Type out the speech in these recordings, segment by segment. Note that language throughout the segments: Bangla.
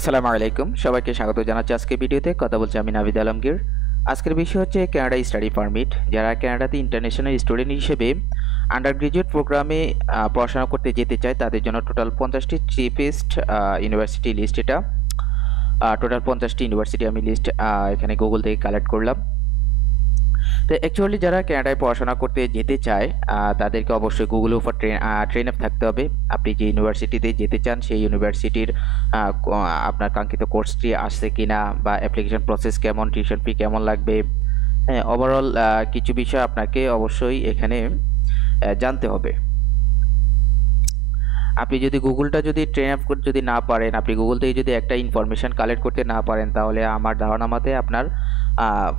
আসসালামু আলাইকুম, সবাইকে স্বাগত জানাচ্ছি আজকের ভিডিওতে। কথা বলছি আমি নাভিদ আলমগীর। আজকের বিষয় হচ্ছে কানাডা স্টাডি পারমিট। যারা কানাডাতে ইন্টারন্যাশনাল স্টুডেন্ট হিসেবে আন্ডার গ্রাজুয়েট প্রোগ্রামে পড়াশোনা করতে যেতে চায়, তাদের জন্য টোটাল 50টি চিপেস্ট ইউনিভার্সিটি লিস্ট। এটা টোটাল 50টি ইউনিভার্সিটি আমি লিস্ট এখানে গুগল থেকে কালেক্ট করলাম। তো অ্যাকচুয়ালি যারা কানাডায় পড়াশোনা করতে যেতে চায় তাদেরকে অবশ্যই গুগলের উপর ট্রেন আপ থাকতে হবে। আপনি যে ইউনিভার্সিটিতে যেতে চান সেই ইউনিভার্সিটির আপনার কাঙ্ক্ষিত কোর্সটি আসছে কিনা, বা অ্যাপ্লিকেশন প্রসেস কেমন, টিউশন ফি কেমন লাগবে, হ্যাঁ, ওভারঅল কিছু বিষয় আপনাকে অবশ্যই এখানে জানতে হবে। আপনি যদি গুগলটা যদি ট্রেন আপ করতে যদি না পারেন, আপনি গুগল থেকে যদি একটা ইনফরমেশন কালেক্ট করতে না পারেন, তাহলে আমার ধারণা মতে আপনার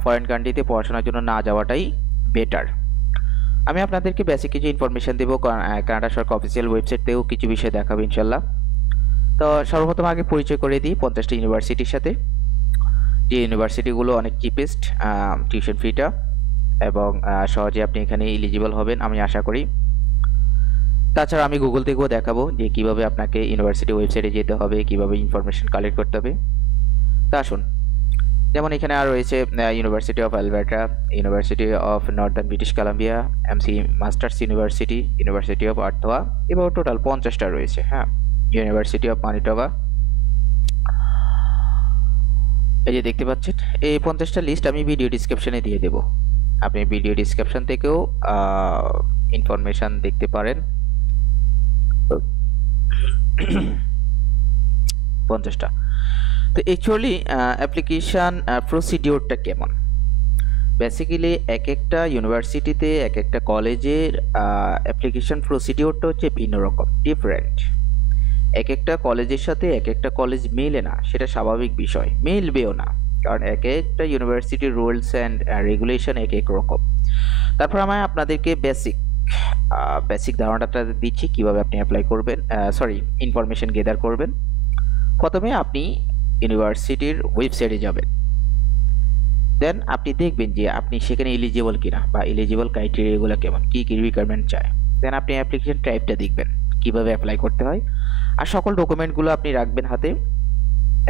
ফরেন কান্ট্রিতে পড়াশোনার জন্য না যাওয়াটাই বেটার। আমি আপনাদেরকে বেসিক কিছু ইনফরমেশন দেবো, কানাডা সরকার অফিসিয়াল ওয়েবসাইট থেকেও কিছু বিষয় দেখাবো ইনশাল্লাহ। তো সর্বপ্রথম আগে পরিচয় করে দিই 50টি ইউনিভার্সিটির সাথে, যে ইউনিভার্সিটিগুলো অনেক চিপেস্ট টিউশন ফিটা, এবং সহজে আপনি এখানে এলিজিবল হবেন আমি আশা করি। তাছাড়া আমি গুগল থেকেও দেখাবো যে কিভাবে আপনাকে ইউনিভার্সিটি ওয়েবসাইটে যেতে হবে, কিভাবে ইনফরমেশন কালেক্ট করতে হবে। তা আসুন, যেমন এখানে আর রয়েছে university of Alberta, university of Northern British Columbia, MC masters university, university of Ottawa, এবং টোটাল 50টা রয়েছে। হ্যাঁ, ইউনিভার্সিটি অফ মানিটোবা, এই যে দেখতে পাচ্ছেন এই 50টা লিস্ট আমি ভিডিও ডিসক্রিপশনে দিয়ে দেব। আপনি ভিডিও ডিসক্রিপশন থেকেও ইনফরমেশন দেখতে পারেন। 50টা। তো অ্যাকচুয়ালি অ্যাপ্লিকেশান প্রসিডিওরটা কেমন, বেসিক্যালি এক একটা ইউনিভার্সিটিতে এক একটা কলেজের অ্যাপ্লিকেশন প্রসিডিওরটা হচ্ছে ভিন্ন রকম, ডিফারেন্ট। এক একটা কলেজের সাথে এক একটা কলেজ মেলে না, সেটা স্বাভাবিক বিষয়, মেলবেও না, কারণ এক একটা ইউনিভার্সিটির রুলস অ্যান্ড রেগুলেশন এক এক রকম। তারপর আমি আপনাদেরকে বেসিক ধারণাটা দিচ্ছি কিভাবে আপনি অ্যাপ্লাই করবেন, ইনফরমেশন গেদার করবেন। প্রথমে আপনি ইউনিভার্সিটির ওয়েবসাইটে যাবেন, দেন আপনি দেখবেন যে আপনি সেখানে এলিজিবল কিনা, বা এলিজিবল ক্রাইটেরিয়াগুলো কেমন, কী কী রিকোয়ারমেন্ট চায়। দেন আপনি অ্যাপ্লিকেশন টাইপটা দেখবেন কিভাবে অ্যাপ্লাই করতে হয়, আর সকল ডকুমেন্টগুলো আপনি রাখবেন হাতে,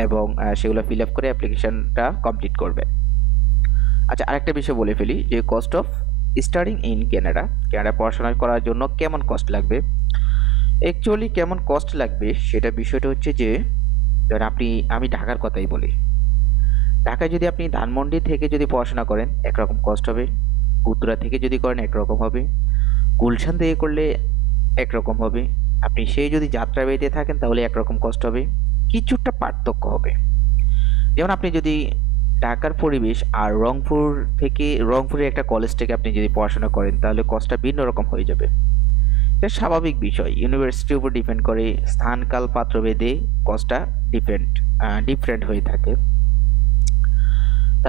এবং সেগুলো ফিল আপ করে অ্যাপ্লিকেশনটা কমপ্লিট করবেন। আচ্ছা, আরেকটা বিষয় বলে ফেলি যে cost of studying in Canada পড়াশোনা করার জন্য কেমন কস্ট লাগবে। অ্যাকচুয়ালি কেমন কস্ট লাগবে সেটা বিষয়টা হচ্ছে যে, ধরেন আমি ঢাকার কথাই বলি। ঢাকায় যদি আপনি ধানমন্ডি থেকে যদি পড়াশোনা করেন একরকম কস্ট হবে, উত্তরা থেকে যদি করেন একরকম হবে, গুলশান থেকে করলে একরকম হবে, আপনি সেই যদি যাত্রাবাড়িতে থাকেন তাহলে একরকম কস্ট হবে, কিছুটা পার্থক্য হবে। যেমন আপনি যদি ঢাকার পরিবেশ আর রংপুরের একটা কলেজ থেকে আপনি যদি পড়াশোনা করেন তাহলে কস্টটা ভিন্ন রকম হয়ে যাবে। এটা স্বাভাবিক বিষয়, ইউনিভার্সিটির উপর ডিপেন্ড করে, স্থান কাল পাত্র ভেদে কস্টটা ডিফারেন্ট হয়ে থাকে।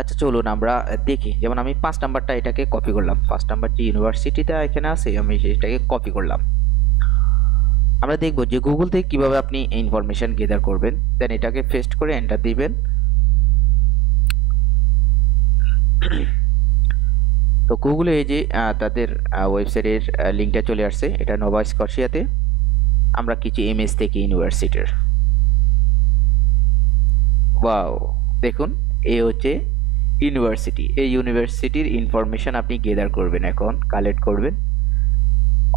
আচ্ছা চলুন আমরা দেখি। যেমন আমি 5 নাম্বারটা এটাকে কপি করলাম, 1st নাম্বার যে ইউনিভার্সিটিটা এখানে আছে আমি সেটাকে কপি করলাম। আমরা দেখব যে গুগল থেকে কিভাবে আপনি ইনফরমেশন গেদার করবেন। দেন এটাকে পেস্ট করে এন্টার দিবেন। তো গুগলে এই যে তাদের ওয়েবসাইটের লিঙ্কটা চলে আসছে, এটা নোভা স্কটিয়াতে। আমরা কিছু ইমেজ থেকে ইউনিভার্সিটির, ওয়াও দেখুন, এই হচ্ছে ইউনিভার্সিটি। এই ইউনিভার্সিটির ইনফরমেশন আপনি গেদার করবেন, এখন কালেক্ট করবেন।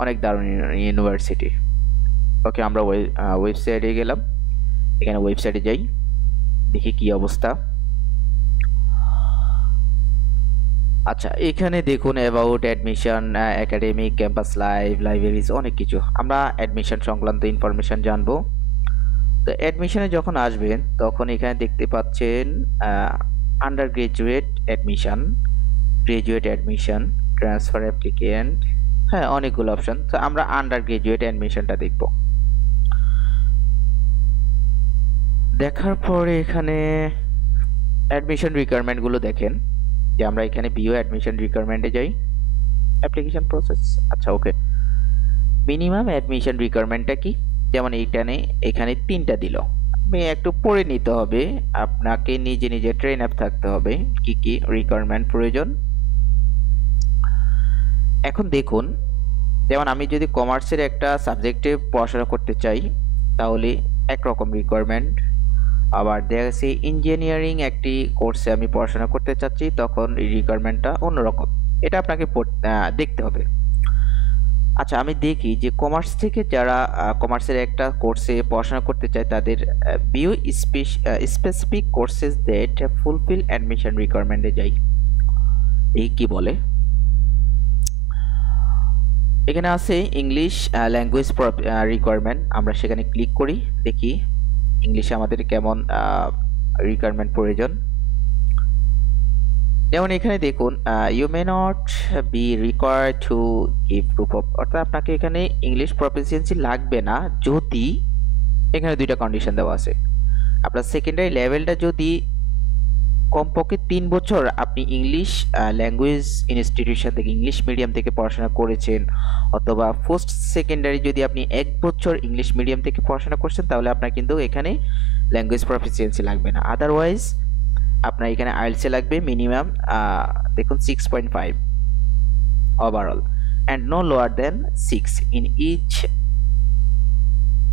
অনেক দারুণ ইউনিভার্সিটি। ওকে, আমরা ওয়েবসাইটে গেলাম, এখানে ওয়েবসাইটে যাই, দেখি কি অবস্থা। আচ্ছা, এখানে দেখুন about admission, academic, campus life, libraries, অনেক কিছু। আমরা অ্যাডমিশন সংক্রান্ত ইনফরমেশন জানবো। তো অ্যাডমিশনে যখন আসবেন তখন এখানে দেখতে পাচ্ছেন under graduate admission, graduate admission, transfer applicant, হ্যাঁ অনেকগুলো অপশন। তো আমরা আন্ডার গ্রাজুয়েট অ্যাডমিশনটা দেখব। দেখার পরে এখানে অ্যাডমিশন রিকোয়ারমেন্টগুলো দেখেন, যে আমরা এখানে ভিউ অ্যাডমিশন রিকোয়ারমেন্টে যাই, অ্যাপ্লিকেশন প্রসেস। আচ্ছা ওকে, মিনিমাম অ্যাডমিশন রিকোয়ারমেন্টটা কি, যেমন এখানে 3টা দিল, আপনি একটু পড়ে নিতে হবে, আপনাকে নিজে নিজে ট্রেন আপ থাকতে হবে কি কি রিকোয়ারমেন্ট প্রয়োজন। এখন দেখুন, যেমন আমি যদি কমার্সের একটা সাবজেক্টে পড়াশোনা করতে চাই তাহলে একরকম রিকোয়ারমেন্ট, আবার দেখা যাচ্ছে ইঞ্জিনিয়ারিং একটি কোর্সে আমি পড়াশোনা করতে চাচ্ছি, তখন রিকোয়ারমেন্টটা অন্যরকম। এটা আপনাকে দেখতে হবে। আচ্ছা, আমি দেখি যে কমার্স থেকে যারা কমার্সের একটা কোর্সে পড়াশোনা করতে চায় তাদের বিও specific courses that fulfil admission রিকোয়ারমেন্টে যাই। এই কি বলে, এখানে আছে ইংলিশ ল্যাঙ্গুয়েজ রিকোয়ারমেন্ট। আমরা সেখানে ক্লিক করি, দেখি ইংলিশে আমাদের কেমন রিকোয়ারমেন্ট প্রয়োজন। যেমন এখানে দেখুন, you may not be required to give proof of, অর্থাৎ আপনাকে এখানে ইংলিশ প্রফিসিয়েন্সি লাগবে না যদি, এখানে দুইটা কন্ডিশন দেওয়া আছে। আপনার সেকেন্ডারি লেভেলটা যদি কমপক্ষে 3 বছর আপনি ইংলিশ ল্যাঙ্গুয়েজ ইনস্টিটিউশন থেকে, ইংলিশ মিডিয়াম থেকে পড়াশোনা করেছেন, অথবা পোস্ট সেকেন্ডারি যদি আপনি 1 বছর ইংলিশ মিডিয়াম থেকে পড়াশোনা করছেন, তাহলে আপনার কিন্তু এখানে ল্যাঙ্গুয়েজ প্রফিসিয়েন্সি লাগবে না। আদারওয়াইজ আপনার এখানে আইএলটিএস লাগবে মিনিমাম দেখুন 6.5 overall and no lower than 6 in each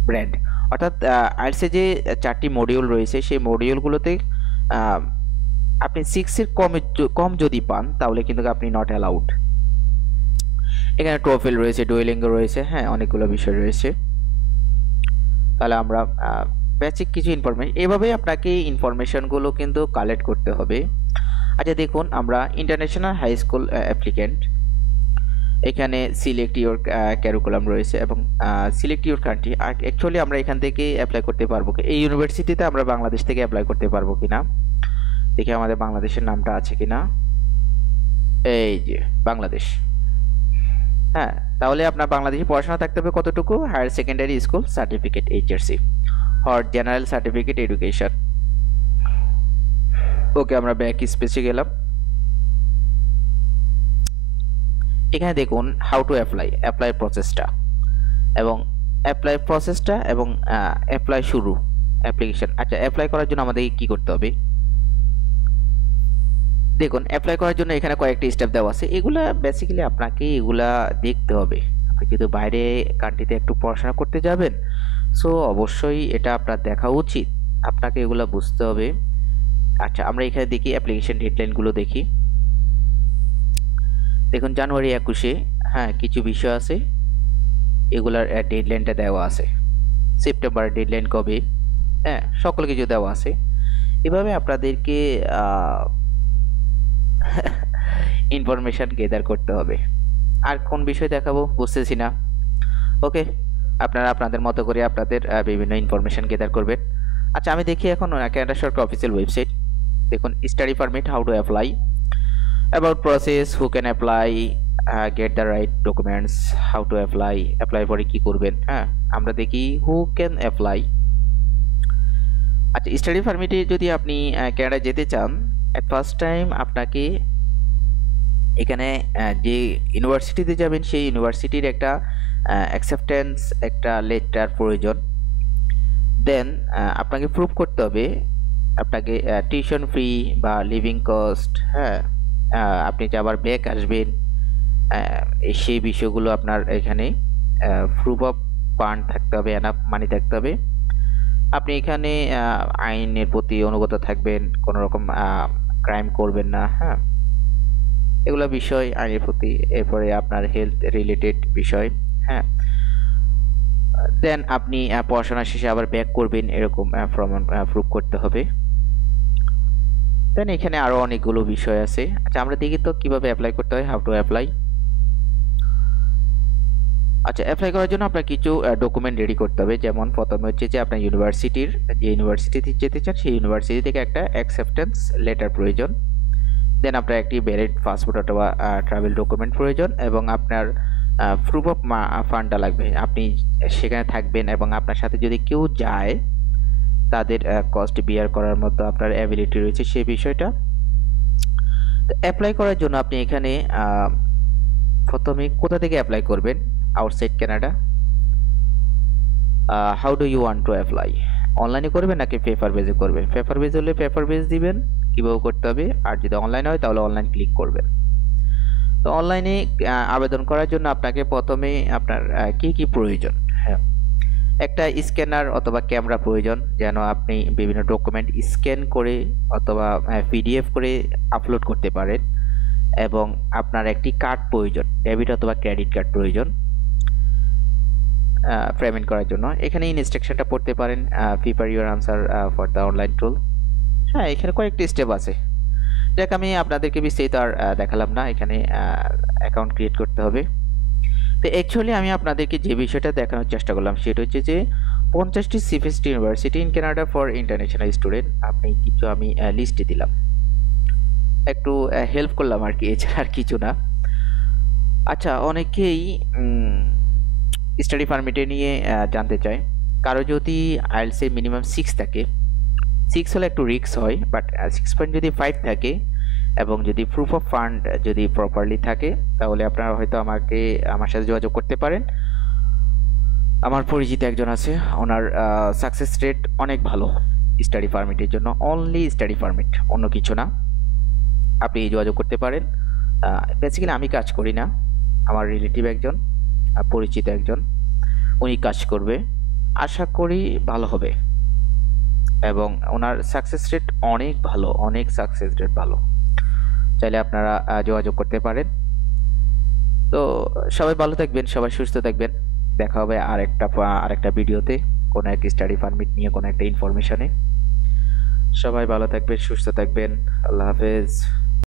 band. অর্থাৎ আইএলটিএস যে 4টি মডিউল রয়েছে সেই মডিউলগুলোতে আপনি 6 এর কম যদি পান তাহলে কিন্তু আপনি নট অ্যালাউড। এখানে টোফেল রয়েছে, ডুয়েলিঙ্গো রয়েছে, হ্যাঁ অনেকগুলো বিষয় রয়েছে। তাহলে আমরা বেসিক কিছু ইনফরমেশন, এভাবেই আপনাকে ইনফরমেশনগুলো কিন্তু কালেক্ট করতে হবে। আচ্ছা দেখুন, আমরা ইন্টারন্যাশনাল হাই স্কুল অ্যাপ্লিক্যান্ট, এখানে সিলেক্ট ইউর ক্যারিকুলাম রয়েছে এবং সিলেক্ট ইউর কান্ট্রি। অ্যাকচুয়ালি আমরা এখান থেকে অ্যাপ্লাই করতে পারবো কি, এই ইউনিভার্সিটিতে আমরা বাংলাদেশ থেকে অ্যাপ্লাই করতে পারবো কিনা দেখি, আমাদের বাংলাদেশের নামটা আছে কিনা। এই যে বাংলাদেশ, হ্যাঁ তাহলে আপনার বাংলাদেশে পড়াশোনা থাকতে হবে কতটুকু, higher secondary school certificate HSC for general certificate education. Okay, আমরা ব্যাক স্পেসে গেলাম। এখানে দেখুন হাউ টু অ্যাপ্লাই প্রসেসটা এবং অ্যাপ্লাই শুরু অ্যাপ্লিকেশন। আচ্ছা, অ্যাপ্লাই করার জন্য আমাদের কি করতে হবে দেখুন, অ্যাপ্লাই করার জন্য এখানে কয়েকটি স্টেপ দেওয়া আছে, এগুলা বেসিক্যালি আপনাকে এগুলা দেখতে হবে। আপনি যেহেতু বাইরে কান্ট্রিতে একটু পড়াশোনা করতে যাবেন, সো অবশ্যই এটা আপনার দেখা উচিত, আপনাকে এগুলা বুঝতে হবে। আচ্ছা, আমরা এখানে দেখি অ্যাপ্লিকেশন ডেডলাইনগুলো দেখি। দেখুন জানুয়ারি 21-এ হ্যাঁ কিছু বিষয় আছে, এগুলার ডেডলাইনটা দেওয়া আছে। সেপ্টেম্বর ডেডলাইন কবে, হ্যাঁ সকল কিছু দেওয়া আছে। এভাবে আপনাদেরকে ইনফরমেশন গেদার করতে হবে। আর কোন বিষয় দেখাবো বুঝতেছি না। ওকে, আপনারা আপনাদের মতো করে আপনাদের বিভিন্ন ইনফরমেশন গেদার করবেন। আচ্ছা, আমি দেখি এখন কানাডা সরকার অফিসিয়াল ওয়েবসাইট। দেখুন study permit, how to apply, about process, who can apply, get the right documents, how to apply পরে কি করবেন। হ্যাঁ আমরা দেখি হু ক্যান অ্যাপ্লাই। আচ্ছা, স্টাডি পারমিটে যদি আপনি কানাডা যেতে চান, এট ফার্স্ট টাইম আপনাকে এখানে যে ইউনিভার্সিটিতে যাবেন সেই ইউনিভার্সিটির একটা অ্যাকসেপ্টেন্স একটা লেটার প্রয়োজন। দেন আপনাকে প্রুভ করতে হবে আপনাকে টিউশন ফি বা লিভিং কস্ট, হ্যাঁ আপনি যে আবার ব্যাক আসবেন সেই বিষয়গুলো আপনার এখানে প্রুফ অফ ফান্ড থাকতে হবে, এনাফ মানি থাকতে হবে। আপনি এখানে আইনের প্রতি অনুগত থাকবেন, কোনো রকম ক্রাইম করবেন না, হ্যাঁ এগুলো বিষয় আইনের প্রতি। এরপরে আপনার হেলথ রিলেটেড বিষয়, হ্যাঁ দেন আপনি পড়াশোনা শেষে আবার ব্যাক করবেন এরকম প্রমাণ প্রুফ করতে হবে। দেন এখানে আরো অনেকগুলো বিষয় আছে। আচ্ছা, আমরা দেখি তো কিভাবে অ্যাপ্লাই করতে হয়, হাউ টু অ্যাপ্লাই। আচ্ছা, অ্যাপ্লাই করার জন্য আপনার কিছু ডকুমেন্ট রেডি করতে হবে। যেমন প্রথমে হচ্ছে যে আপনার ইউনিভার্সিটির, যে ইউনিভার্সিটিতে যেতে চান সেই ইউনিভার্সিটি থেকে একটা অ্যাকসেপ্টেন্স লেটার প্রয়োজন। দেন আপনার একটি ভ্যালিড পাসপোর্ট অথবা ট্রাভেল ডকুমেন্ট প্রয়োজন এবং আপনার প্রুফ অফ ফান্ডটা লাগবে। আপনি সেখানে থাকবেন এবং আপনার সাথে যদি কেউ যায় তাদের কস্ট বিয়ার করার মতো আপনার অ্যাবিলিটি রয়েছে সেই বিষয়টা। তো অ্যাপ্লাই করার জন্য আপনি এখানে প্রথমে কোথা থেকে অ্যাপ্লাই করবেন, outside Canada. How do you want to apply, অনলাইনে করবেন নাকি পেপার বেজে করবেন। পেপার বেজ হলে পেপার বেজ দিবেন, কীভাবে করতে হবে। আর যদি অনলাইন হয় তাহলে অনলাইন ক্লিক করবেন। তো অনলাইনে আবেদন করার জন্য আপনাকে প্রথমে আপনার কি কি প্রয়োজন, হ্যাঁ একটা স্ক্যানার অথবা ক্যামেরা প্রয়োজন, যেন আপনি বিভিন্ন ডকুমেন্ট স্ক্যান করে অথবা পিডিএফ করে আপলোড করতে পারেন। এবং আপনার একটি কার্ড প্রয়োজন, ডেবিট অথবা ক্রেডিট কার্ড প্রয়োজন পেমেন্ট করার জন্য। এখানে ইনস্ট্রাকশনটা পড়তে পারেন, prepare your answer for the online tool. হ্যাঁ, এখানে কয়েকটি স্টেপ আছে। দেখ, আমি আপনাদেরকে বিস্তারিত আর দেখালাম না। এখানে অ্যাকাউন্ট ক্রিয়েট করতে হবে। তো অ্যাকচুয়ালি আমি আপনাদেরকে যে বিষয়টা দেখানোর চেষ্টা করলাম সেটা হচ্ছে যে 50টি cheapest university in Canada for international student আপনি কিছু আমি লিস্টে দিলাম, একটু হেল্প করলাম আর কি, এছাড়া আর কিছু না। আচ্ছা, অনেকেই স্টাডি পারমিটে নিয়ে জানতে চায়। কারো যদি আইএলটিএস মিনিমাম 6 থাকে, 6 হলে একটু রিস্ক হয়, বাট 6 যদি 5 থাকে এবং যদি প্রুফ অফ ফান্ড যদি প্রপারলি থাকে, তাহলে আপনারা হয়তো আমার সাথে যোগাযোগ করতে পারেন। আমার পরিচিত একজন আছে, ওনার সাকসেস রেট অনেক ভালো স্টাডি পারমিটের জন্য। অনলি স্টাডি পারমিট, অন্য কিছু না। আপনি যোগাযোগ করতে পারেন। বেসিক্যালি আমি কাজ করি না, আমার রিলেটিভ একজন, পরিচিত একজন, উনি কাজ করবে। আশা করি ভালো হবে এবং ওনার সাকসেস রেট অনেক ভালো, অনেক সাকসেস রেট ভালো। চাইলে আপনারা যোগাযোগ করতে পারেন। তো সবাই ভালো থাকবেন, সবাই সুস্থ থাকবেন। দেখা হবে আরেকটা ভিডিওতে, কোনো এক স্টাডি পারমিট নিয়ে, কোনো একটা ইনফরমেশনে। সবাই ভালো থাকবেন, সুস্থ থাকবেন। আল্লাহ হাফেজ।